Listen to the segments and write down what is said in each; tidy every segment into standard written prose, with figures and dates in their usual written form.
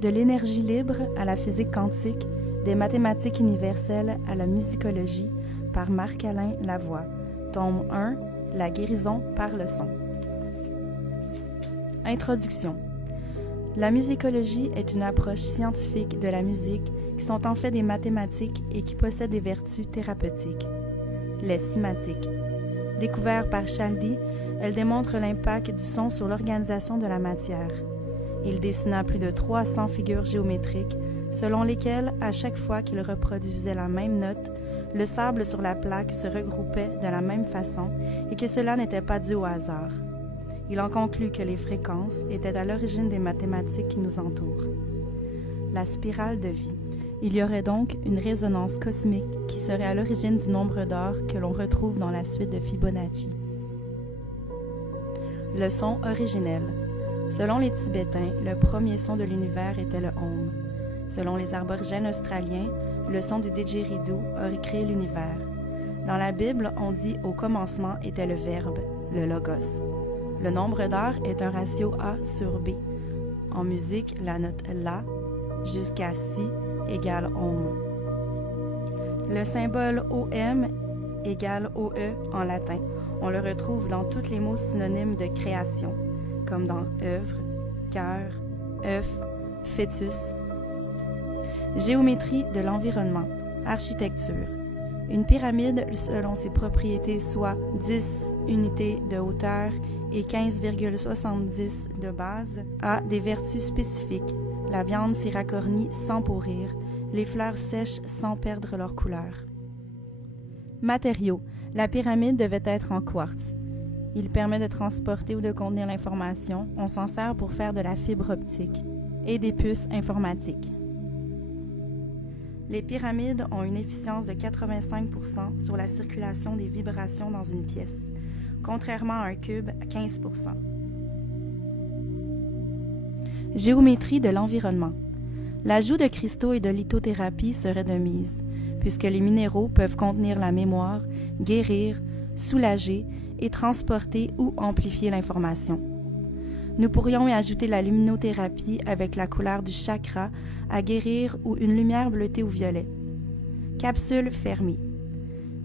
De l'énergie libre à la physique quantique, des mathématiques universelles à la musicologie, par Marc-Alain Lavoie. Tome 1, La guérison par le son. Introduction. La musicologie est une approche scientifique de la musique qui sont en fait des mathématiques et qui possèdent des vertus thérapeutiques. Les cymatiques. Découvert par Chaldy, elle démontre l'impact du son sur l'organisation de la matière. Il dessina plus de 300 figures géométriques, selon lesquelles, à chaque fois qu'il reproduisait la même note, le sable sur la plaque se regroupait de la même façon et que cela n'était pas dû au hasard. Il en conclut que les fréquences étaient à l'origine des mathématiques qui nous entourent. La spirale de vie. Il y aurait donc une résonance cosmique qui serait à l'origine du nombre d'or que l'on retrouve dans la suite de Fibonacci. Le son originel. Selon les Tibétains, le premier son de l'univers était le Om. Selon les aborigènes australiens, le son du didgeridoo aurait créé l'univers. Dans la Bible, on dit « au commencement était le Verbe », le Logos. Le nombre d'or est un ratio A sur B. En musique, la note La jusqu'à Si égale Om. Le symbole OM égale OE en latin. On le retrouve dans tous les mots synonymes de création, comme dans œuvre, cœur, œuf, fœtus. Géométrie de l'environnement, architecture. Une pyramide, selon ses propriétés, soit 10 unités de hauteur et 15,70 de base, a des vertus spécifiques. La viande s'y racornit sans pourrir, les fleurs sèchent sans perdre leur couleur. Matériaux. La pyramide devait être en quartz. Il permet de transporter ou de contenir l'information. On s'en sert pour faire de la fibre optique et des puces informatiques. Les pyramides ont une efficience de 85% sur la circulation des vibrations dans une pièce, contrairement à un cube à 15%. Géométrie de l'environnement. L'ajout de cristaux et de lithothérapie serait de mise, puisque les minéraux peuvent contenir la mémoire, guérir, soulager et transporter ou amplifier l'information. Nous pourrions y ajouter la luminothérapie avec la couleur du chakra à guérir ou une lumière bleutée ou violet. Capsule fermée.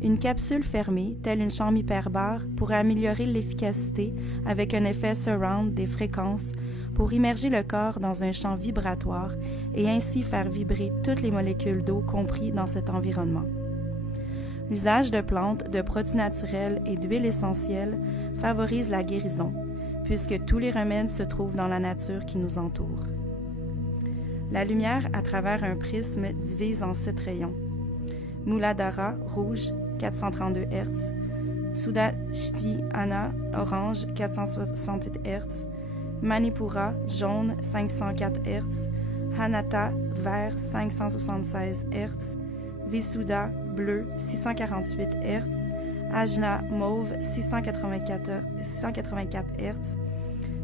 Une capsule fermée, telle une chambre hyperbare, pourrait améliorer l'efficacité avec un effet surround des fréquences pour immerger le corps dans un champ vibratoire et ainsi faire vibrer toutes les molécules d'eau comprises dans cet environnement. L'usage de plantes, de produits naturels et d'huiles essentielles favorise la guérison, puisque tous les remèdes se trouvent dans la nature qui nous entoure. La lumière à travers un prisme divise en 7 rayons. Muladhara, rouge, 432 Hz, Sudashti-ana, orange, 468 Hz, Manipura, jaune, 504 Hz, Hanata, vert, 576 Hz, Visuddha, bleu, 648 Hz, Ajna, mauve, 684 Hz,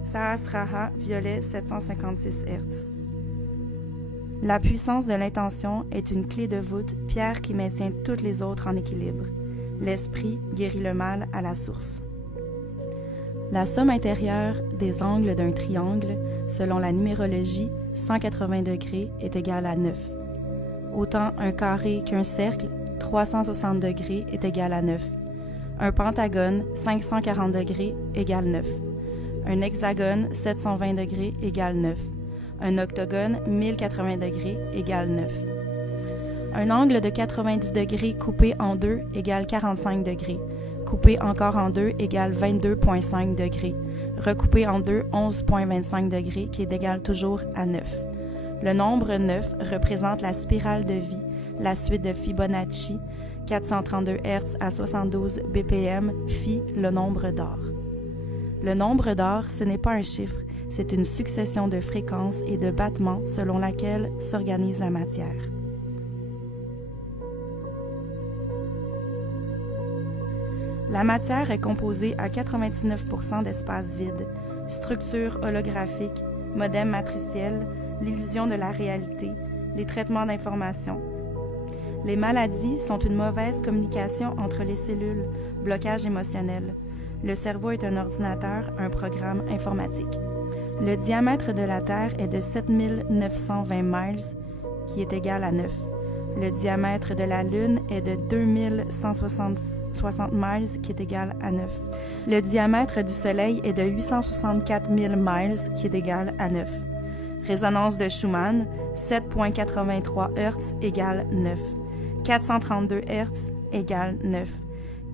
Sahasrara, violet, 756 Hz. La puissance de l'intention est une clé de voûte, pierre qui maintient toutes les autres en équilibre. L'esprit guérit le mal à la source. La somme intérieure des angles d'un triangle, selon la numérologie, 180 degrés est égale à 9. Autant un carré qu'un cercle, 360 degrés est égal à 9. Un pentagone, 540 degrés, égale 9. Un hexagone, 720 degrés, égale 9. Un octogone, 1080 degrés, égale 9. Un angle de 90 degrés coupé en deux égale 45 degrés. Coupé encore en deux égale 22,5 degrés. Recoupé en deux, 11,25 degrés, qui est égal toujours à 9. Le nombre 9 représente la spirale de vie, la suite de Fibonacci, 432 Hz à 72 BPM, phi le nombre d'or. Le nombre d'or, ce n'est pas un chiffre, c'est une succession de fréquences et de battements selon laquelle s'organise la matière. La matière est composée à 99% d'espace vide, structure holographique, modem matriciel, l'illusion de la réalité, les traitements d'information. Les maladies sont une mauvaise communication entre les cellules, blocage émotionnel. Le cerveau est un ordinateur, un programme informatique. Le diamètre de la Terre est de 7920 miles, qui est égal à 9. Le diamètre de la Lune est de 2160 miles, qui est égal à 9. Le diamètre du Soleil est de 864 000 miles, qui est égal à 9. Résonance de Schumann, 7,83 Hz égale 9. 432 Hz égale 9.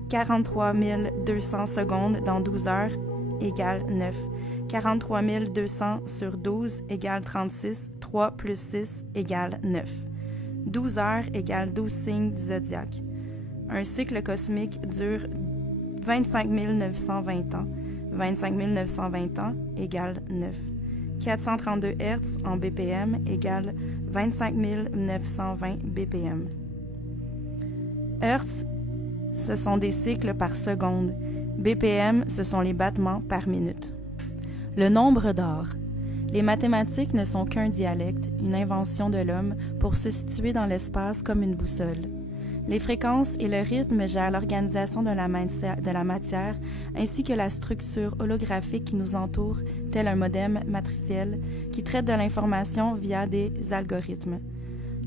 43 200 secondes dans 12 heures égale 9. 43 200 sur 12 égale 36. 3 plus 6 égale 9. 12 heures égale 12 signes du zodiaque. Un cycle cosmique dure 25 920 ans. 25 920 ans égale 9. 432 Hz en BPM égale 25 920 BPM. Hertz, ce sont des cycles par seconde. BPM, ce sont les battements par minute. Le nombre d'or. Les mathématiques ne sont qu'un dialecte, une invention de l'homme pour se situer dans l'espace comme une boussole. Les fréquences et le rythme gèrent l'organisation de la matière ainsi que la structure holographique qui nous entoure, tel un modem matriciel qui traite de l'information via des algorithmes.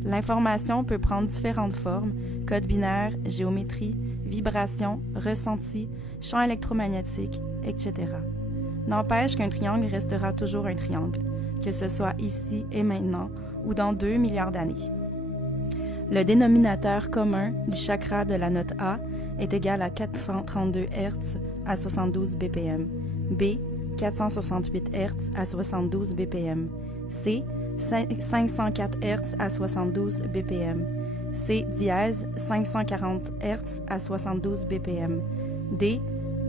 L'information peut prendre différentes formes, code binaire, géométrie, vibration, ressenti, champ électromagnétique, etc. N'empêche qu'un triangle restera toujours un triangle, que ce soit ici et maintenant ou dans 2 milliards d'années. Le dénominateur commun du chakra de la note A est égal à 432 Hz à 72 BPM, B 468 Hz à 72 BPM, C 504 Hz à 72 BPM, C dièse 540 Hz à 72 BPM, D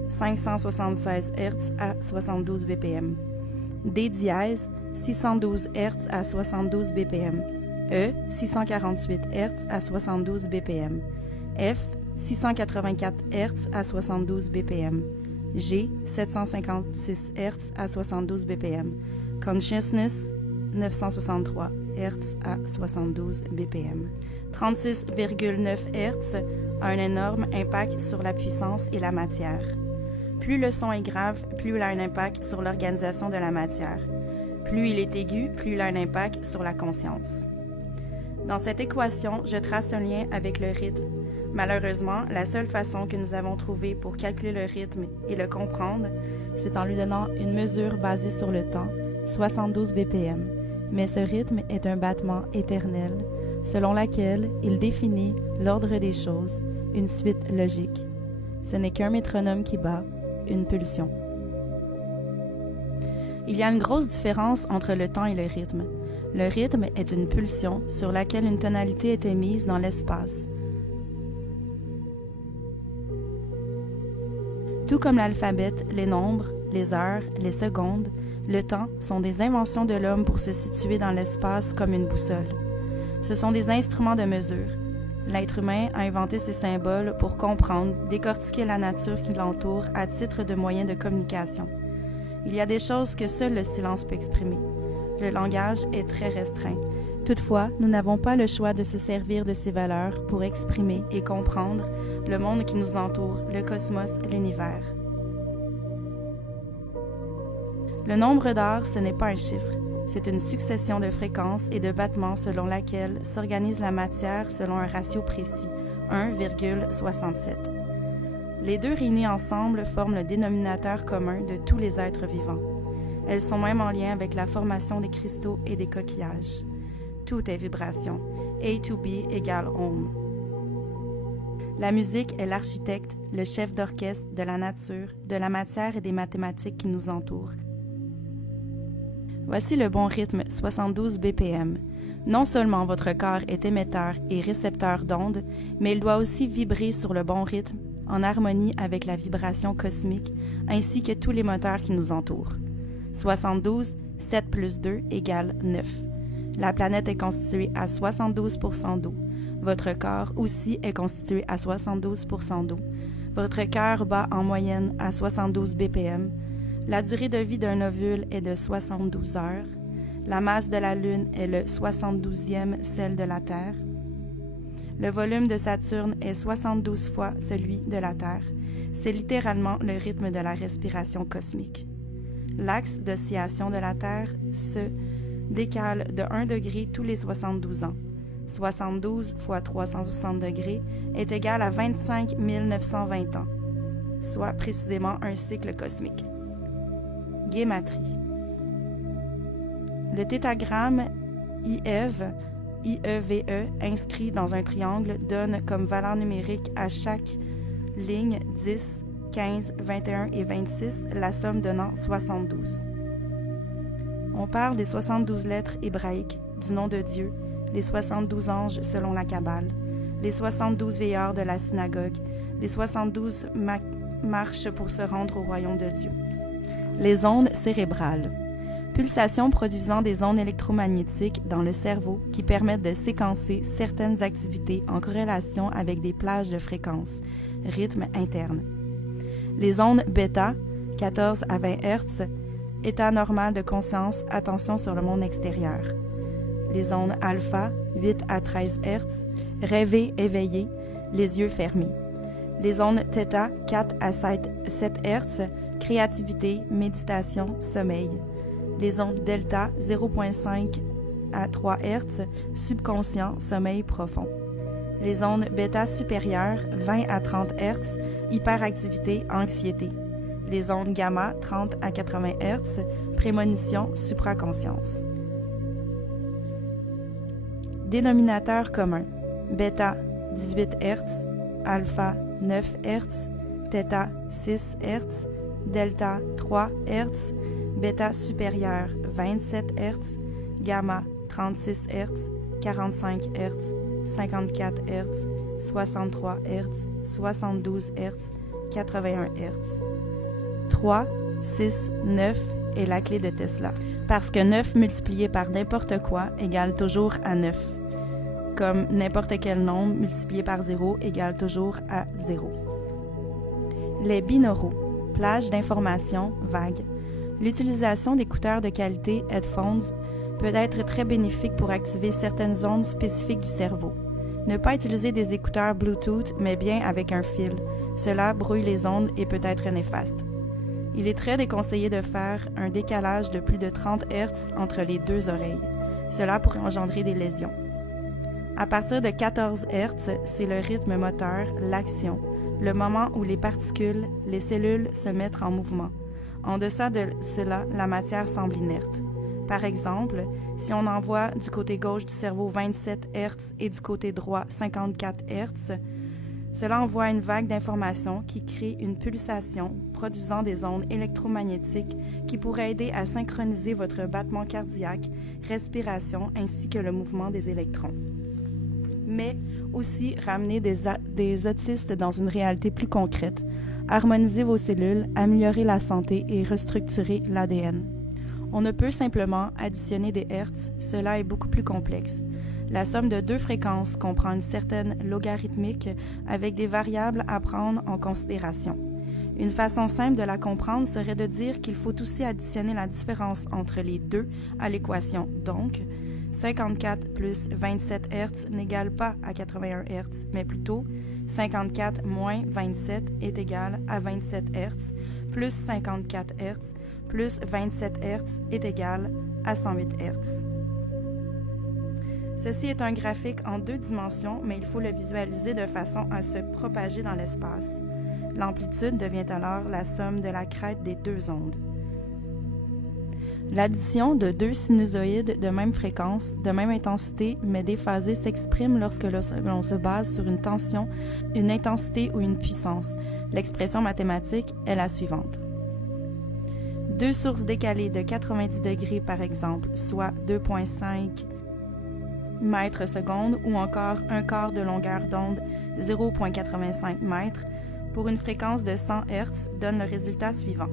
576 Hz à 72 BPM, D dièse 612 Hz à 72 BPM, E 648 Hz à 72 BPM, F 684 Hz à 72 BPM, G 756 Hz à 72 BPM, Consciousness 963 Hz à 72 BPM. 36,9 Hz a un énorme impact sur la puissance et la matière. Plus le son est grave, plus il a un impact sur l'organisation de la matière. Plus il est aigu, plus il a un impact sur la conscience. Dans cette équation, je trace un lien avec le rythme. Malheureusement, la seule façon que nous avons trouvée pour calculer le rythme et le comprendre, c'est en lui donnant une mesure basée sur le temps, 72 BPM. Mais ce rythme est un battement éternel, selon laquelle il définit l'ordre des choses, une suite logique. Ce n'est qu'un métronome qui bat, une pulsion. Il y a une grosse différence entre le temps et le rythme. Le rythme est une pulsion sur laquelle une tonalité est émise dans l'espace. Tout comme l'alphabet, les nombres, les heures, les secondes, le temps sont des inventions de l'homme pour se situer dans l'espace comme une boussole. Ce sont des instruments de mesure. L'être humain a inventé ces symboles pour comprendre, décortiquer la nature qui l'entoure à titre de moyen de communication. Il y a des choses que seul le silence peut exprimer. Le langage est très restreint. Toutefois, nous n'avons pas le choix de se servir de ces valeurs pour exprimer et comprendre le monde qui nous entoure, le cosmos, l'univers. Le nombre d'heures, ce n'est pas un chiffre, c'est une succession de fréquences et de battements selon laquelle s'organise la matière selon un ratio précis, 1,67. Les deux réunis ensemble forment le dénominateur commun de tous les êtres vivants. Elles sont même en lien avec la formation des cristaux et des coquillages. Tout est vibration. A to B égale Ohm. La musique est l'architecte, le chef d'orchestre de la nature, de la matière et des mathématiques qui nous entourent. Voici le bon rythme, 72 BPM. Non seulement votre corps est émetteur et récepteur d'ondes, mais il doit aussi vibrer sur le bon rythme, en harmonie avec la vibration cosmique, ainsi que tous les moteurs qui nous entourent. 72, 7 plus 2 égale 9. La planète est constituée à 72% d'eau. Votre corps aussi est constitué à 72% d'eau. Votre cœur bat en moyenne à 72 BPM. La durée de vie d'un ovule est de 72 heures. La masse de la Lune est le 72e celle de la Terre. Le volume de Saturne est 72 fois celui de la Terre. C'est littéralement le rythme de la respiration cosmique. L'axe d'oscillation de la Terre se décale de 1 degré tous les 72 ans. 72 fois 360 degrés est égal à 25 920 ans, soit précisément un cycle cosmique. Guématrie. Le tétragramme IEVE inscrit dans un triangle donne comme valeur numérique à chaque ligne 10, 15, 21 et 26, la somme donnant 72. On parle des 72 lettres hébraïques, du nom de Dieu, les 72 anges selon la Kabbale, les 72 veilleurs de la synagogue, les 72 marches pour se rendre au royaume de Dieu. Les ondes cérébrales. Pulsations produisant des ondes électromagnétiques dans le cerveau qui permettent de séquencer certaines activités en corrélation avec des plages de fréquences, rythme interne. Les ondes bêta, 14 à 20 Hz, état normal de conscience, attention sur le monde extérieur. Les ondes alpha, 8 à 13 Hz, rêver, éveillé, les yeux fermés. Les ondes θ, 4 à 7 Hz, créativité, méditation, sommeil. Les ondes delta, 0,5 à 3 Hz, subconscient, sommeil profond. Les ondes bêta supérieures, 20 à 30 Hz, hyperactivité, anxiété. Les ondes gamma, 30 à 80 Hz, prémonition, supraconscience. Dénominateur commun. Bêta, 18 Hz, alpha, 9 Hz, θ, 6 Hz, delta, 3 Hz, bêta supérieur, 27 Hz, gamma, 36 Hz, 45 Hz, 54 Hz, 63 Hz, 72 Hz, 81 Hz. 3, 6, 9 est la clé de Tesla, parce que 9 multiplié par n'importe quoi égale toujours à 9, comme n'importe quel nombre multiplié par 0 égale toujours à 0. Les binauraux, plage d'informations vagues. L'utilisation d'écouteurs de qualité headphones peut être très bénéfique pour activer certaines zones spécifiques du cerveau. Ne pas utiliser des écouteurs Bluetooth, mais bien avec un fil. Cela brouille les ondes et peut être néfaste. Il est très déconseillé de faire un décalage de plus de 30 Hz entre les deux oreilles. Cela pourrait engendrer des lésions. À partir de 14 Hz, c'est le rythme moteur, l'action, le moment où les particules, les cellules se mettent en mouvement. En deçà de cela, la matière semble inerte. Par exemple, si on envoie du côté gauche du cerveau 27 Hz et du côté droit 54 Hz, cela envoie une vague d'informations qui crée une pulsation produisant des ondes électromagnétiques qui pourraient aider à synchroniser votre battement cardiaque, respiration ainsi que le mouvement des électrons. Mais aussi ramener des autistes dans une réalité plus concrète, harmoniser vos cellules, améliorer la santé et restructurer l'ADN. On ne peut simplement additionner des hertz, cela est beaucoup plus complexe. La somme de deux fréquences comprend une certaine logarithmique avec des variables à prendre en considération. Une façon simple de la comprendre serait de dire qu'il faut aussi additionner la différence entre les deux à l'équation. Donc, 54 plus 27 Hz n'égale pas à 81 Hz, mais plutôt 54 moins 27 est égal à 27 Hz, plus 54 Hz plus 27 Hz est égal à 108 Hz. Ceci est un graphique en 2 dimensions, mais il faut le visualiser de façon à se propager dans l'espace. L'amplitude devient alors la somme de la crête des deux ondes. L'addition de deux sinusoïdes de même fréquence, de même intensité, mais déphasées s'exprime lorsque l'on se base sur une tension, une intensité ou une puissance. L'expression mathématique est la suivante. Deux sources décalées de 90 degrés par exemple, soit 2,5 mètres secondes ou encore un quart de longueur d'onde 0,85 mètres pour une fréquence de 100 Hz donne le résultat suivant.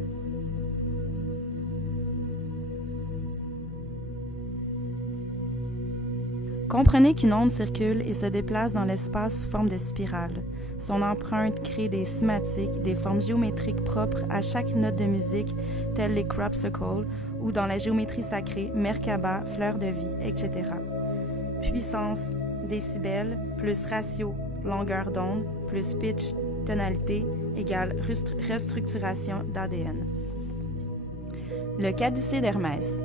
Comprenez qu'une onde circule et se déplace dans l'espace sous forme de spirale. Son empreinte crée des cymatiques, des formes géométriques propres à chaque note de musique, telles les crop circles, ou dans la géométrie sacrée, Merkaba, fleur de vie, etc. Puissance, décibels, plus ratio, longueur d'onde, plus pitch, tonalité, égale restructuration d'ADN. Le caducée d'Hermès.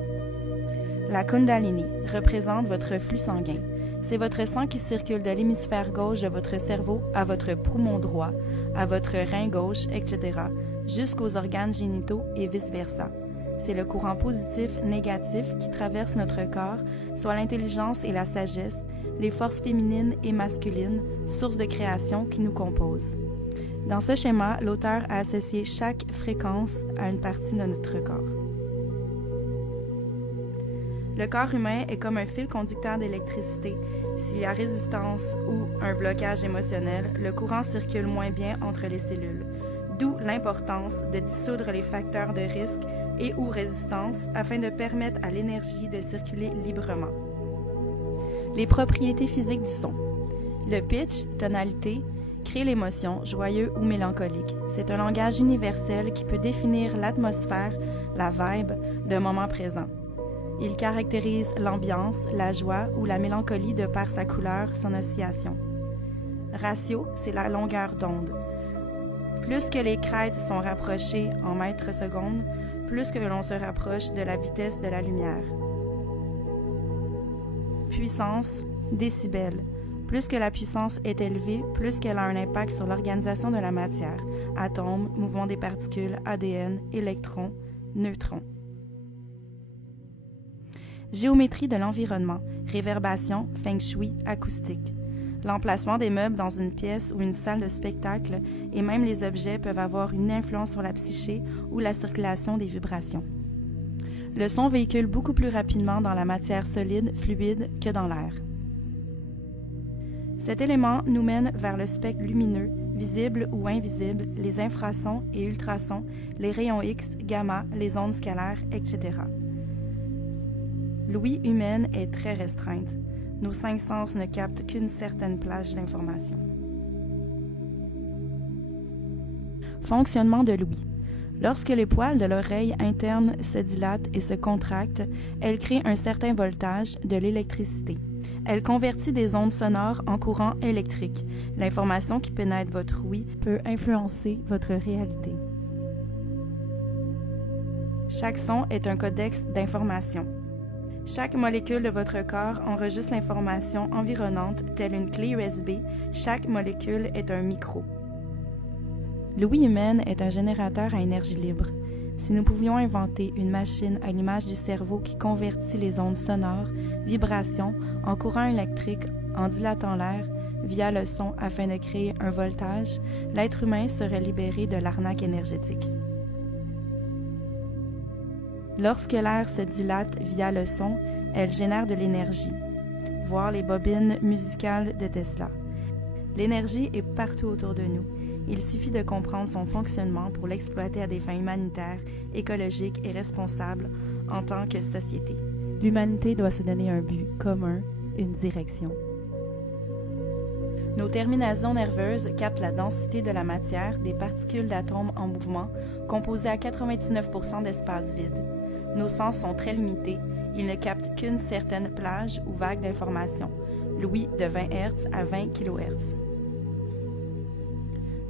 La Kundalini représente votre flux sanguin. C'est votre sang qui circule de l'hémisphère gauche de votre cerveau à votre poumon droit, à votre rein gauche, etc., jusqu'aux organes génitaux et vice-versa. C'est le courant positif-négatif qui traverse notre corps, soit l'intelligence et la sagesse, les forces féminines et masculines, sources de création qui nous composent. Dans ce schéma, l'auteur a associé chaque fréquence à une partie de notre corps. Le corps humain est comme un fil conducteur d'électricité. S'il y a résistance ou un blocage émotionnel, le courant circule moins bien entre les cellules. D'où l'importance de dissoudre les facteurs de risque et ou résistance afin de permettre à l'énergie de circuler librement. Les propriétés physiques du son. Le pitch, tonalité, crée l'émotion, joyeux ou mélancolique. C'est un langage universel qui peut définir l'atmosphère, la vibe d'un moment présent. Il caractérise l'ambiance, la joie ou la mélancolie de par sa couleur, son oscillation. Ratio, c'est la longueur d'onde. Plus que les crêtes sont rapprochées en mètres secondes, plus que l'on se rapproche de la vitesse de la lumière. Puissance, décibels. Plus que la puissance est élevée, plus qu'elle a un impact sur l'organisation de la matière, atomes, mouvements des particules, ADN, électrons, neutrons. Géométrie de l'environnement, réverbération, feng shui, acoustique. L'emplacement des meubles dans une pièce ou une salle de spectacle et même les objets peuvent avoir une influence sur la psyché ou la circulation des vibrations. Le son véhicule beaucoup plus rapidement dans la matière solide, fluide, que dans l'air. Cet élément nous mène vers le spectre lumineux, visible ou invisible, les infrasons et ultrasons, les rayons X, gamma, les ondes scalaires, etc. L'ouïe humaine est très restreinte. Nos 5 sens ne captent qu'une certaine plage d'information. Fonctionnement de l'ouïe. Lorsque les poils de l'oreille interne se dilatent et se contractent, elle crée un certain voltage, de l'électricité. Elle convertit des ondes sonores en courant électrique. L'information qui pénètre votre ouïe peut influencer votre réalité. Chaque son est un codex d'information. Chaque molécule de votre corps enregistre l'information environnante, telle une clé USB. Chaque molécule est un micro. L'ouïe humaine est un générateur à énergie libre. Si nous pouvions inventer une machine à l'image du cerveau qui convertit les ondes sonores, vibrations, en courant électrique, en dilatant l'air, via le son afin de créer un voltage, l'être humain serait libéré de l'arnaque énergétique. Lorsque l'air se dilate via le son, elle génère de l'énergie. Voir les bobines musicales de Tesla. L'énergie est partout autour de nous. Il suffit de comprendre son fonctionnement pour l'exploiter à des fins humanitaires, écologiques et responsables en tant que société. L'humanité doit se donner un but commun, une direction. Nos terminaisons nerveuses captent la densité de la matière des particules d'atomes en mouvement, composées à 99% d'espace vide. Nos sens sont très limités, ils ne captent qu'une certaine plage ou vague d'informations, l'ouïe de 20 Hz à 20 kHz.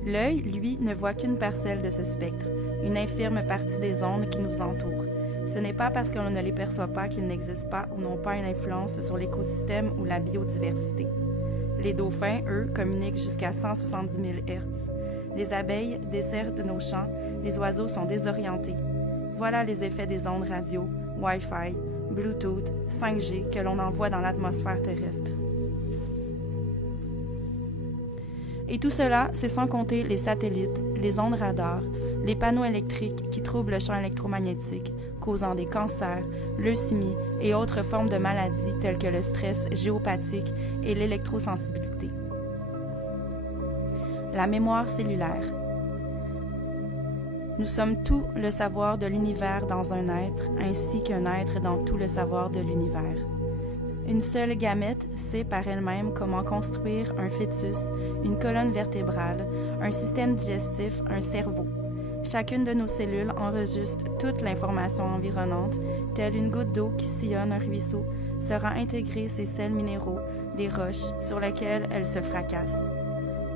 L'œil, lui, ne voit qu'une parcelle de ce spectre, une infime partie des ondes qui nous entourent. Ce n'est pas parce qu'on ne les perçoit pas qu'ils n'existent pas ou n'ont pas une influence sur l'écosystème ou la biodiversité. Les dauphins, eux, communiquent jusqu'à 170 000 Hz. Les abeilles dessertent nos champs, les oiseaux sont désorientés. Voilà les effets des ondes radio, Wi-Fi, Bluetooth, 5G que l'on envoie dans l'atmosphère terrestre. Et tout cela, c'est sans compter les satellites, les ondes radars, les panneaux électriques qui troublent le champ électromagnétique, causant des cancers, leucémies et autres formes de maladies telles que le stress géopathique et l'électrosensibilité. La mémoire cellulaire. Nous sommes tout le savoir de l'univers dans un être, ainsi qu'un être dans tout le savoir de l'univers. Une seule gamète sait par elle-même comment construire un fœtus, une colonne vertébrale, un système digestif, un cerveau. Chacune de nos cellules enregistre toute l'information environnante, telle une goutte d'eau qui sillonne un ruisseau, sera intégrée ces sels minéraux, des roches sur lesquelles elles se fracassent.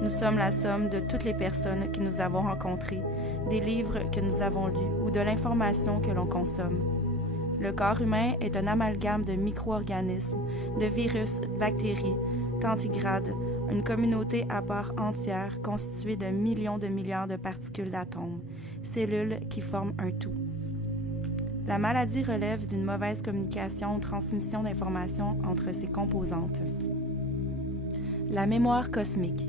Nous sommes la somme de toutes les personnes que nous avons rencontrées, des livres que nous avons lus ou de l'information que l'on consomme. Le corps humain est un amalgame de micro-organismes, de virus, de bactéries, tantigrades, une communauté à part entière constituée de millions de milliards de particules d'atomes, cellules qui forment un tout. La maladie relève d'une mauvaise communication ou transmission d'informations entre ses composantes. La mémoire cosmique.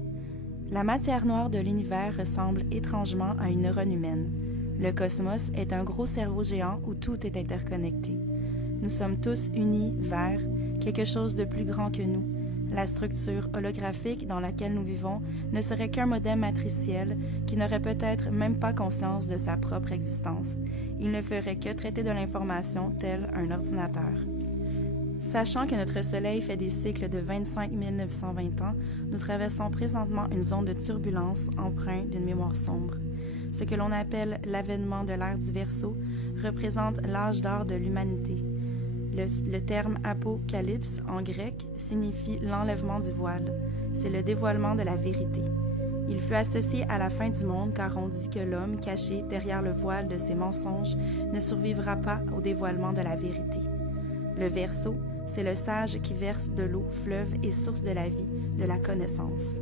La matière noire de l'univers ressemble étrangement à une neurone humaine. Le cosmos est un gros cerveau géant où tout est interconnecté. Nous sommes tous unis vers quelque chose de plus grand que nous. La structure holographique dans laquelle nous vivons ne serait qu'un modèle matriciel qui n'aurait peut-être même pas conscience de sa propre existence. Il ne ferait que traiter de l'information tel un ordinateur. Sachant que notre Soleil fait des cycles de 25 920 ans, nous traversons présentement une zone de turbulence empreinte d'une mémoire sombre. Ce que l'on appelle l'avènement de l'ère du Verseau représente l'âge d'or de l'humanité. Le terme apocalypse en grec signifie l'enlèvement du voile. C'est le dévoilement de la vérité. Il fut associé à la fin du monde car on dit que l'homme caché derrière le voile de ses mensonges ne survivra pas au dévoilement de la vérité. Le Verseau, c'est le sage qui verse de l'eau, fleuve et source de la vie, de la connaissance.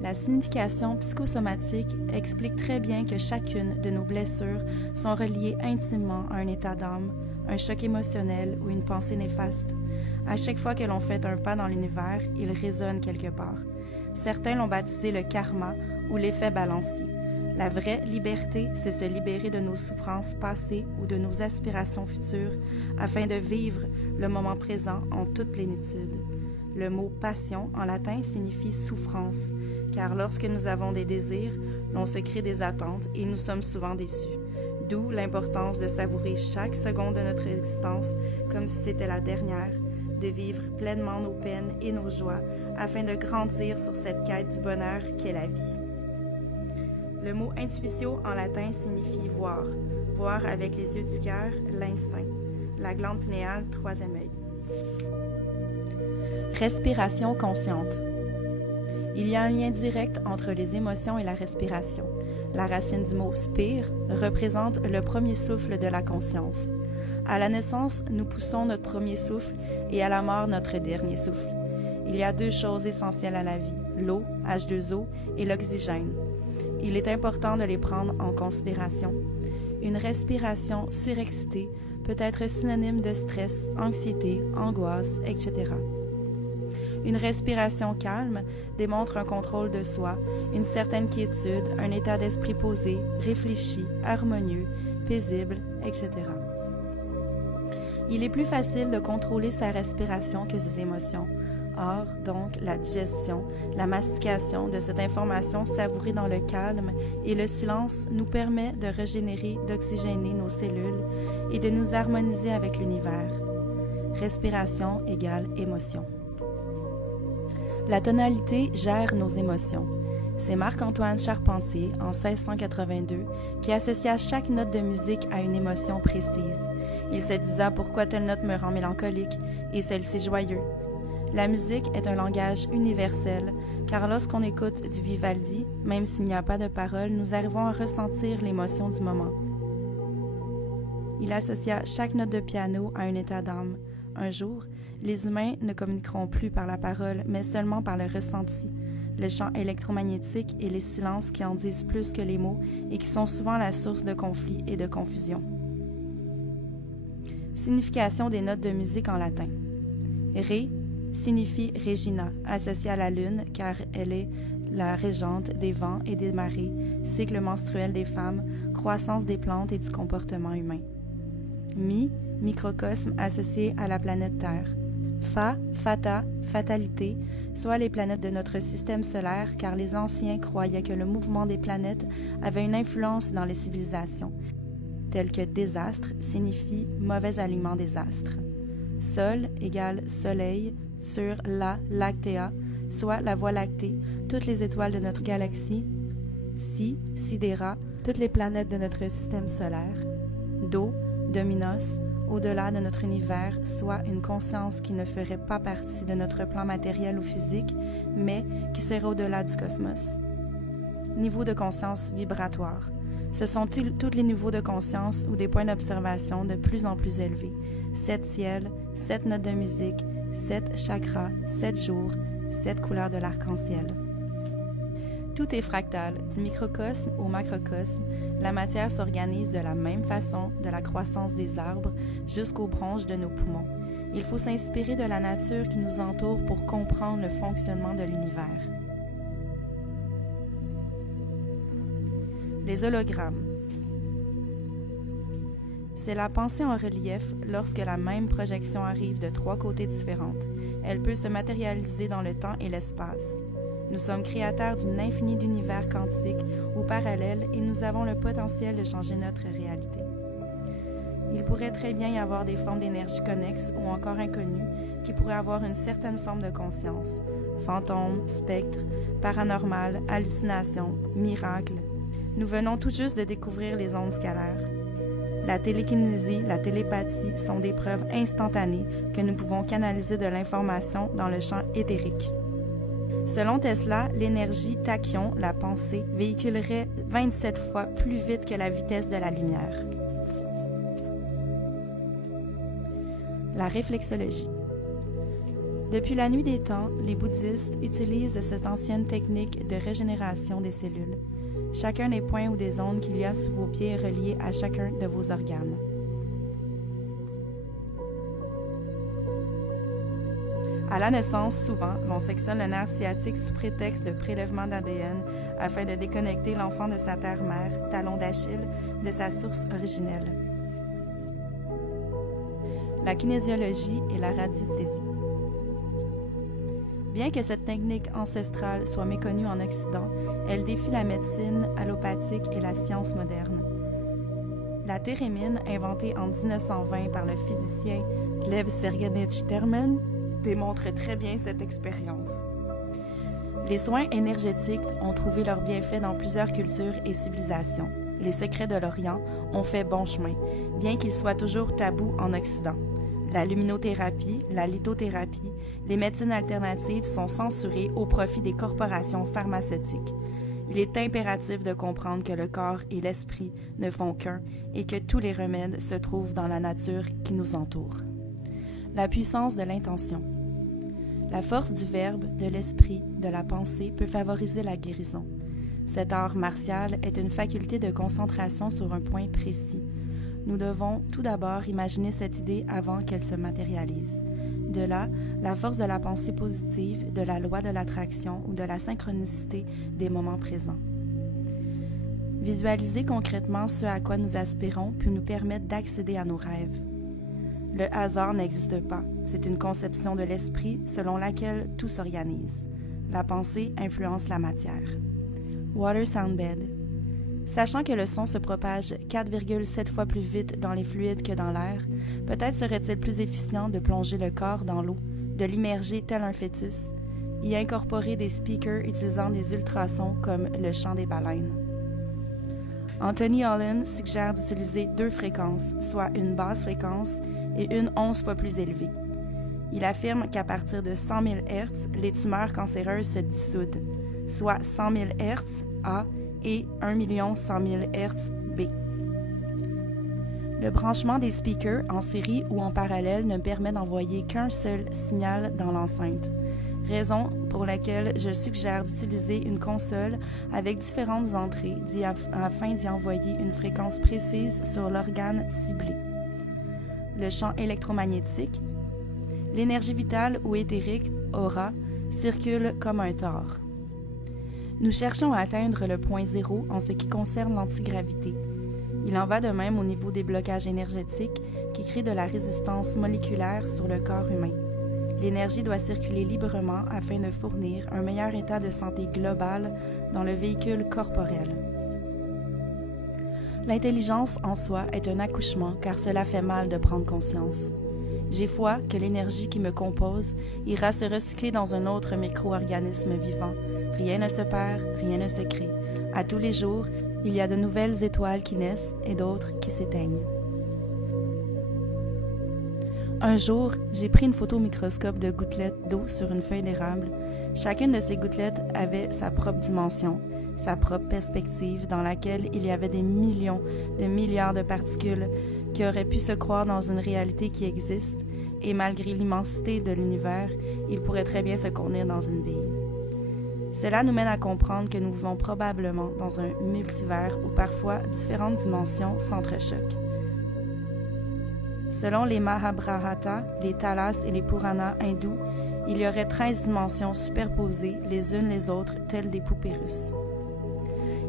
La signification psychosomatique explique très bien que chacune de nos blessures sont reliées intimement à un état d'âme, un choc émotionnel ou une pensée néfaste. À chaque fois que l'on fait un pas dans l'univers, il résonne quelque part. Certains l'ont baptisé le karma ou l'effet balancier. La vraie liberté, c'est se libérer de nos souffrances passées ou de nos aspirations futures afin de vivre le moment présent en toute plénitude. Le mot « passion » en latin signifie « souffrance », car lorsque nous avons des désirs, l'on se crée des attentes et nous sommes souvent déçus. D'où l'importance de savourer chaque seconde de notre existence comme si c'était la dernière, de vivre pleinement nos peines et nos joies afin de grandir sur cette quête du bonheur qu'est la vie. Le mot « intuitio » en latin signifie « voir », voir avec les yeux du cœur, l'instinct, la glande pinéale, troisième œil. Respiration consciente. Il y a un lien direct entre les émotions et la respiration. La racine du mot « spire » représente le premier souffle de la conscience. À la naissance, nous poussons notre premier souffle et à la mort, notre dernier souffle. Il y a deux choses essentielles à la vie, l'eau, H2O, et l'oxygène. Il est important de les prendre en considération. Une respiration surexcitée peut être synonyme de stress, anxiété, angoisse, etc. Une respiration calme démontre un contrôle de soi, une certaine quiétude, un état d'esprit posé, réfléchi, harmonieux, paisible, etc. Il est plus facile de contrôler sa respiration que ses émotions. Or, donc, la digestion, la mastication de cette information savourée dans le calme et le silence nous permet de régénérer, d'oxygéner nos cellules et de nous harmoniser avec l'univers. Respiration égale émotion. La tonalité gère nos émotions. C'est Marc-Antoine Charpentier, en 1682, qui associa chaque note de musique à une émotion précise. Il se disait « Pourquoi telle note me rend mélancolique et celle-ci joyeux ?» La musique est un langage universel, car lorsqu'on écoute du Vivaldi, même s'il n'y a pas de paroles, nous arrivons à ressentir l'émotion du moment. Il associa chaque note de piano à un état d'âme. Un jour, les humains ne communiqueront plus par la parole, mais seulement par le ressenti, le champ électromagnétique et les silences qui en disent plus que les mots et qui sont souvent la source de conflits et de confusion. Signification des notes de musique en latin. Ré signifie Regina, associée à la lune car elle est la régente des vents et des marées, cycle menstruel des femmes, croissance des plantes et du comportement humain. Mi, microcosme associé à la planète Terre. Fa, fata, fatalité, soit les planètes de notre système solaire car les anciens croyaient que le mouvement des planètes avait une influence dans les civilisations, tel que désastre signifie mauvais alignement des astres. Sol égale soleil sur la Lactea, soit la Voie lactée, toutes les étoiles de notre galaxie. Si, sidéra, toutes les planètes de notre système solaire. Do, dominos, au-delà de notre univers, soit une conscience qui ne ferait pas partie de notre plan matériel ou physique, mais qui serait au-delà du cosmos. Niveau de conscience vibratoire. Ce sont tous les niveaux de conscience ou des points d'observation de plus en plus élevés. 7 ciels, 7 notes de musique, 7 chakras, 7 jours, 7 couleurs de l'arc-en-ciel. Tout est fractal, du microcosme au macrocosme. La matière s'organise de la même façon, de la croissance des arbres jusqu'aux bronches de nos poumons. Il faut s'inspirer de la nature qui nous entoure pour comprendre le fonctionnement de l'univers. Les hologrammes. C'est la pensée en relief lorsque la même projection arrive de 3 côtés différents. Elle peut se matérialiser dans le temps et l'espace. Nous sommes créateurs d'une infinie d'univers quantiques ou parallèles et nous avons le potentiel de changer notre réalité. Il pourrait très bien y avoir des formes d'énergie connexes ou encore inconnues qui pourraient avoir une certaine forme de conscience. Fantômes, spectres, paranormal, hallucinations, miracles. Nous venons tout juste de découvrir les ondes scalaires. La télékinésie, la télépathie sont des preuves instantanées que nous pouvons canaliser de l'information dans le champ éthérique. Selon Tesla, l'énergie tachyon, la pensée, véhiculerait 27 fois plus vite que la vitesse de la lumière. La réflexologie. Depuis la nuit des temps, les bouddhistes utilisent cette ancienne technique de régénération des cellules. Chacun des points ou des ondes qu'il y a sous vos pieds est relié à chacun de vos organes. À la naissance, souvent, l'on sectionne le nerf sciatique sous prétexte de prélèvement d'ADN afin de déconnecter l'enfant de sa terre-mère, talon d'Achille, de sa source originelle. La kinésiologie et la radiesthésie. Bien que cette technique ancestrale soit méconnue en Occident, elle défie la médecine allopathique et la science moderne. La thérémine, inventée en 1920 par le physicien Lev Sergeyevich Terman, démontre très bien cette expérience. Les soins énergétiques ont trouvé leur bienfait dans plusieurs cultures et civilisations. Les secrets de l'Orient ont fait bon chemin, bien qu'ils soient toujours tabous en Occident. La luminothérapie, la lithothérapie, les médecines alternatives sont censurées au profit des corporations pharmaceutiques. Il est impératif de comprendre que le corps et l'esprit ne font qu'un et que tous les remèdes se trouvent dans la nature qui nous entoure. La puissance de l'intention. La force du verbe, de l'esprit, de la pensée peut favoriser la guérison. Cet art martial est une faculté de concentration sur un point précis. Nous devons tout d'abord imaginer cette idée avant qu'elle se matérialise. De là, la force de la pensée positive, de la loi de l'attraction ou de la synchronicité des moments présents. Visualiser concrètement ce à quoi nous aspirons peut nous permettre d'accéder à nos rêves. Le hasard n'existe pas, c'est une conception de l'esprit selon laquelle tout s'organise. La pensée influence la matière. Water Sound Bed. Sachant que le son se propage 4,7 fois plus vite dans les fluides que dans l'air, peut-être serait-il plus efficient de plonger le corps dans l'eau, de l'immerger tel un fœtus, y incorporer des speakers utilisant des ultrasons comme le chant des baleines. Anthony Holland suggère d'utiliser 2 fréquences, soit une basse fréquence et une 11 fois plus élevée. Il affirme qu'à partir de 100 000 Hz, les tumeurs cancéreuses se dissoudent, soit 100 000 Hz A et 1 100 000 Hz B. Le branchement des speakers en série ou en parallèle ne permet d'envoyer qu'un seul signal dans l'enceinte, raison pour laquelle je suggère d'utiliser une console avec différentes entrées afin d'y envoyer une fréquence précise sur l'organe ciblé. Le champ électromagnétique. L'énergie vitale ou éthérique, aura, circule comme un tor. Nous cherchons à atteindre le point zéro en ce qui concerne l'antigravité. Il en va de même au niveau des blocages énergétiques qui créent de la résistance moléculaire sur le corps humain. L'énergie doit circuler librement afin de fournir un meilleur état de santé global dans le véhicule corporel. L'intelligence en soi est un accouchement car cela fait mal de prendre conscience. J'ai foi que l'énergie qui me compose ira se recycler dans un autre micro-organisme vivant. Rien ne se perd, rien ne se crée. À tous les jours, il y a de nouvelles étoiles qui naissent et d'autres qui s'éteignent. Un jour, j'ai pris une photo au microscope de gouttelettes d'eau sur une feuille d'érable. Chacune de ces gouttelettes avait sa propre dimension, sa propre perspective dans laquelle il y avait des millions de milliards de particules qui auraient pu se croire dans une réalité qui existe, et malgré l'immensité de l'univers, ils pourraient très bien se contenir dans une bille. Cela nous mène à comprendre que nous vivons probablement dans un multivers où parfois différentes dimensions s'entrechoquent. Selon les Mahabharata, les Talas et les Puranas hindous, il y aurait 13 dimensions superposées les unes les autres, telles des poupées russes.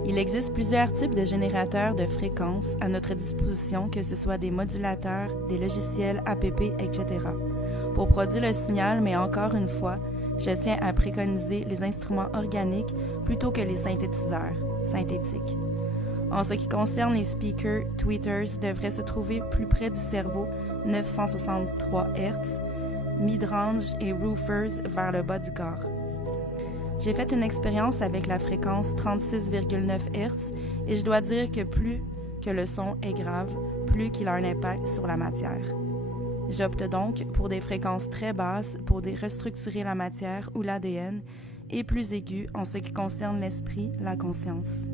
Il existe plusieurs types de générateurs de fréquences à notre disposition, que ce soit des modulateurs, des logiciels APP, etc. Pour produire le signal, mais encore une fois, je tiens à préconiser les instruments organiques plutôt que les synthétiseurs, synthétiques. En ce qui concerne les speakers, tweeters devraient se trouver plus près du cerveau, 963 Hz, mid-range et woofers vers le bas du corps. J'ai fait une expérience avec la fréquence 36,9 Hz et je dois dire que plus que le son est grave, plus qu'il a un impact sur la matière. J'opte donc pour des fréquences très basses pour restructurer la matière ou l'ADN et plus aiguës en ce qui concerne l'esprit, la conscience.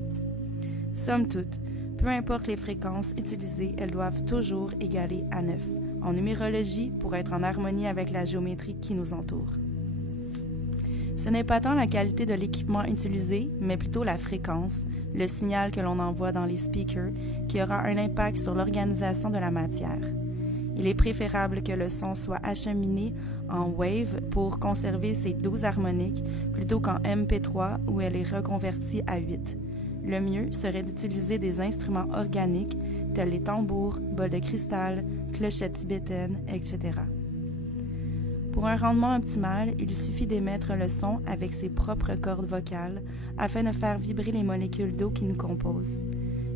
Somme toute, peu importe les fréquences utilisées, elles doivent toujours égaler à 9 en numérologie pour être en harmonie avec la géométrie qui nous entoure. Ce n'est pas tant la qualité de l'équipement utilisé, mais plutôt la fréquence, le signal que l'on envoie dans les speakers, qui aura un impact sur l'organisation de la matière. Il est préférable que le son soit acheminé en wave pour conserver ses 12 harmoniques plutôt qu'en MP3 où elle est reconvertie à 8. Le mieux serait d'utiliser des instruments organiques tels les tambours, bols de cristal, clochettes tibétaines, etc. Pour un rendement optimal, il suffit d'émettre le son avec ses propres cordes vocales afin de faire vibrer les molécules d'eau qui nous composent.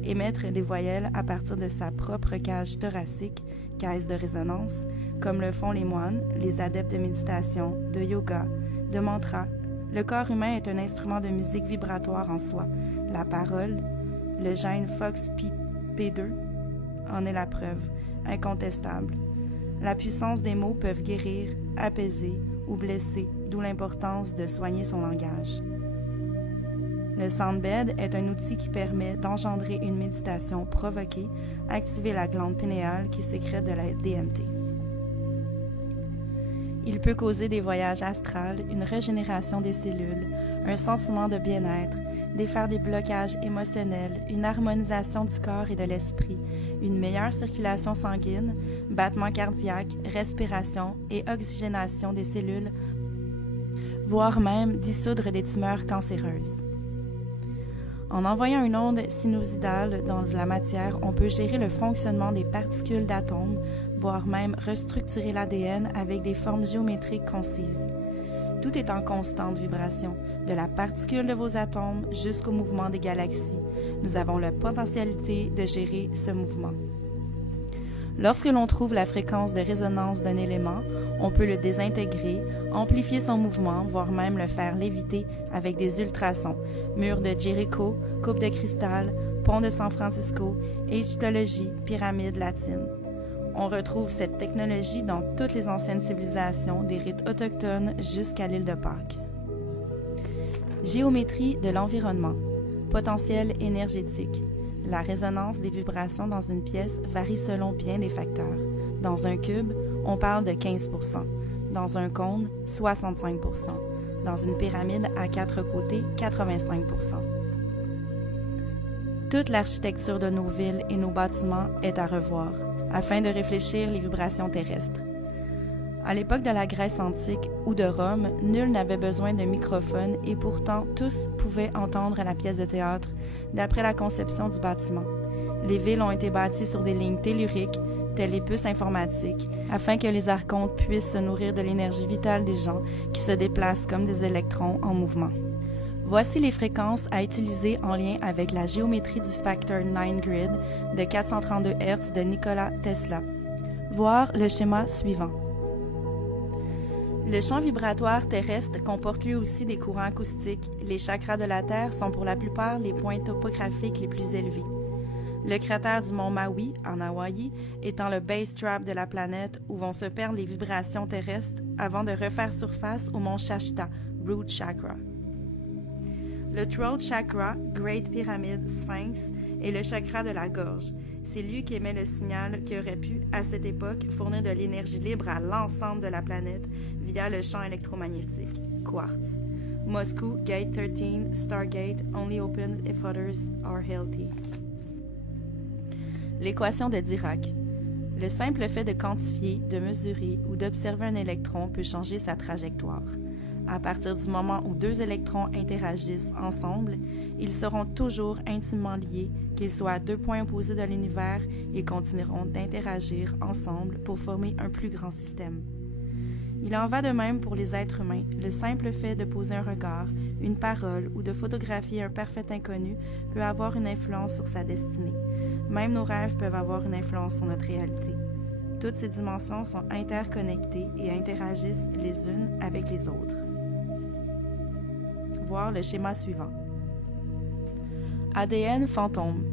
Émettre des voyelles à partir de sa propre cage thoracique, caisse de résonance, comme le font les moines, les adeptes de méditation, de yoga, de mantra. Le corps humain est un instrument de musique vibratoire en soi. La parole, le gène FOXP2 en est la preuve, incontestable. La puissance des mots peuvent guérir, apaiser ou blesser, d'où l'importance de soigner son langage. Le soundbed est un outil qui permet d'engendrer une méditation provoquée, activer la glande pinéale qui sécrète de la DMT. Il peut causer des voyages astrals, une régénération des cellules, un sentiment de bien-être, défaire des blocages émotionnels, une harmonisation du corps et de l'esprit, une meilleure circulation sanguine, battement cardiaque, respiration et oxygénation des cellules, voire même dissoudre des tumeurs cancéreuses. En envoyant une onde sinusoïdale dans la matière, on peut gérer le fonctionnement des particules d'atomes, voire même restructurer l'ADN avec des formes géométriques concises. Tout est en constante vibration, de la particule de vos atomes jusqu'au mouvement des galaxies. Nous avons la potentialité de gérer ce mouvement. Lorsque l'on trouve la fréquence de résonance d'un élément, on peut le désintégrer, amplifier son mouvement, voire même le faire léviter avec des ultrasons, murs de Jéricho, coupe de cristal, pont de San Francisco, égyptologie, pyramide latine. On retrouve cette technologie dans toutes les anciennes civilisations, des rites autochtones jusqu'à l'île de Pâques. Géométrie de l'environnement. Potentiel énergétique. La résonance des vibrations dans une pièce varie selon bien des facteurs. Dans un cube, on parle de 15%. Dans un cône, 65%. Dans une pyramide à 4 côtés, 85%. Toute l'architecture de nos villes et nos bâtiments est à revoir, afin de réfléchir les vibrations terrestres. À l'époque de la Grèce antique ou de Rome, nul n'avait besoin de microphone et pourtant tous pouvaient entendre la pièce de théâtre d'après la conception du bâtiment. Les villes ont été bâties sur des lignes telluriques, telles les puces informatiques, afin que les archontes puissent se nourrir de l'énergie vitale des gens qui se déplacent comme des électrons en mouvement. Voici les fréquences à utiliser en lien avec la géométrie du factor 9 grid de 432 Hz de Nikola Tesla. Voir le schéma suivant. Le champ vibratoire terrestre comporte lui aussi des courants acoustiques. Les chakras de la Terre sont pour la plupart les points topographiques les plus élevés. Le cratère du mont Maui, en Hawaï, étant le base trap de la planète où vont se perdre les vibrations terrestres avant de refaire surface au mont Shasta, Root Chakra. Le Throat Chakra, Great Pyramid Sphinx, est le chakra de la gorge. C'est lui qui émet le signal qui aurait pu, à cette époque, fournir de l'énergie libre à l'ensemble de la planète via le champ électromagnétique, quartz. Moscou, Gate 13, Stargate, only open if others are healthy. L'équation de Dirac. Le simple fait de quantifier, de mesurer ou d'observer un électron peut changer sa trajectoire. À partir du moment où deux électrons interagissent ensemble, ils seront toujours intimement liés, qu'ils soient à deux points opposés de l'univers, ils continueront d'interagir ensemble pour former un plus grand système. Il en va de même pour les êtres humains. Le simple fait de poser un regard, une parole ou de photographier un parfait inconnu peut avoir une influence sur sa destinée. Même nos rêves peuvent avoir une influence sur notre réalité. Toutes ces dimensions sont interconnectées et interagissent les unes avec les autres. Voir le schéma suivant. ADN fantôme.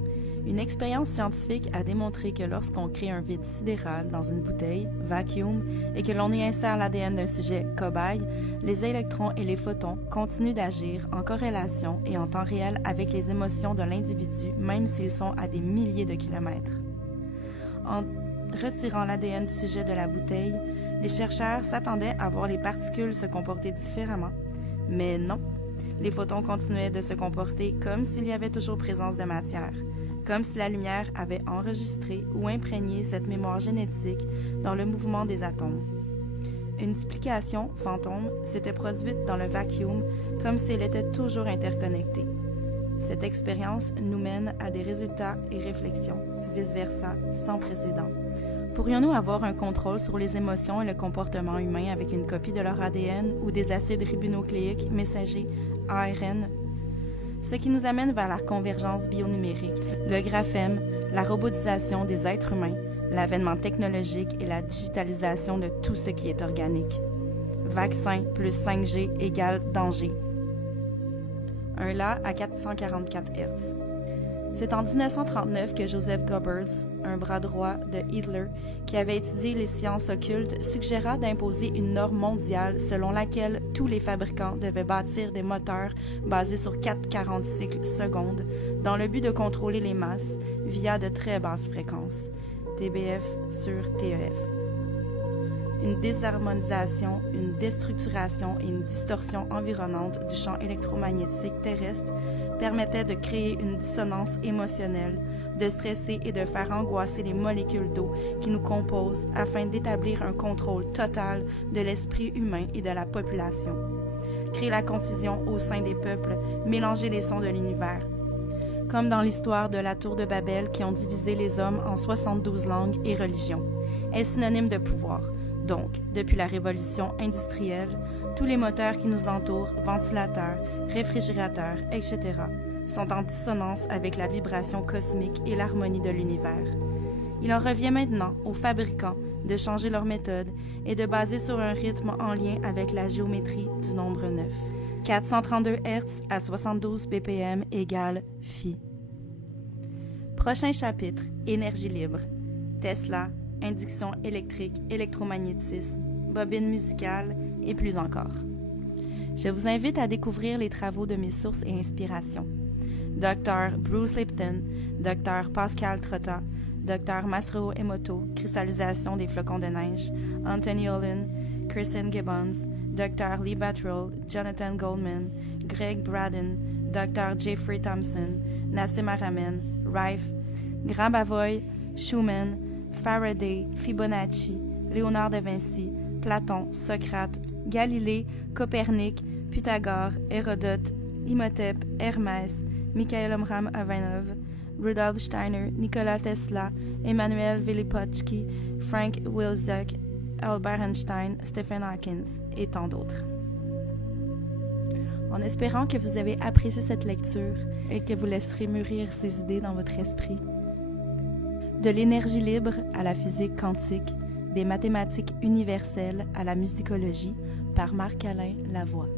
Une expérience scientifique a démontré que lorsqu'on crée un vide sidéral dans une bouteille, vacuum, et que l'on y insère l'ADN d'un sujet cobaye, les électrons et les photons continuent d'agir en corrélation et en temps réel avec les émotions de l'individu, même s'ils sont à des milliers de kilomètres. En retirant l'ADN du sujet de la bouteille, les chercheurs s'attendaient à voir les particules se comporter différemment. Mais non, les photons continuaient de se comporter comme s'il y avait toujours présence de matière, comme si la lumière avait enregistré ou imprégné cette mémoire génétique dans le mouvement des atomes. Une duplication, fantôme, s'était produite dans le vacuum comme si elle était toujours interconnectée. Cette expérience nous mène à des résultats et réflexions, vice-versa, sans précédent. Pourrions-nous avoir un contrôle sur les émotions et le comportement humain avec une copie de leur ADN ou des acides ribonucléiques messagers ARN? Ce qui nous amène vers la convergence bionumérique, le graphème, la robotisation des êtres humains, l'avènement technologique et la digitalisation de tout ce qui est organique. Vaccin plus 5G égale danger. Un La à 444 Hz. C'est en 1939 que Joseph Goebbels, un bras droit de Hitler, qui avait étudié les sciences occultes, suggéra d'imposer une norme mondiale selon laquelle tous les fabricants devaient bâtir des moteurs basés sur 440 cycles secondes dans le but de contrôler les masses via de très basses fréquences, TBF sur TEF. Une désharmonisation, une déstructuration et une distorsion environnante du champ électromagnétique terrestre permettait de créer une dissonance émotionnelle, de stresser et de faire angoisser les molécules d'eau qui nous composent afin d'établir un contrôle total de l'esprit humain et de la population. Créer la confusion au sein des peuples, mélanger les sons de l'univers. Comme dans l'histoire de la tour de Babel qui ont divisé les hommes en 72 langues et religions, est synonyme de pouvoir. Donc, depuis la révolution industrielle, tous les moteurs qui nous entourent, ventilateurs, réfrigérateurs, etc., sont en dissonance avec la vibration cosmique et l'harmonie de l'univers. Il en revient maintenant aux fabricants de changer leur méthode et de baser sur un rythme en lien avec la géométrie du nombre 9. 432 Hz à 72 ppm égale phi. Prochain chapitre, énergie libre. Tesla, induction électrique, électromagnétisme, bobine musicale et plus encore. Je vous invite à découvrir les travaux de mes sources et inspirations. Dr. Bruce Lipton, Dr. Pascal Trotta, Dr. Masaru Emoto, cristallisation des flocons de neige, Anthony Olin, Kirsten Gibbons, Dr. Lee Battrell, Jonathan Goldman, Greg Braden, Dr. Jeffrey Thompson, Nassim Haramein, Rife, Grabavoy, Schumann, Faraday, Fibonacci, Léonard de Vinci, Platon, Socrate, Galilée, Copernic, Pythagore, Hérodote, Imhotep, Hermès, Mikhail Avanov, Rudolf Steiner, Nikola Tesla, Emmanuel Velipovsky, Frank Wilczek, Albert Einstein, Stephen Hawking et tant d'autres. En espérant que vous avez apprécié cette lecture et que vous laisserez mûrir ces idées dans votre esprit. De l'énergie libre à la physique quantique, des mathématiques universelles à la musicologie, par Marc-Alain Lavoie.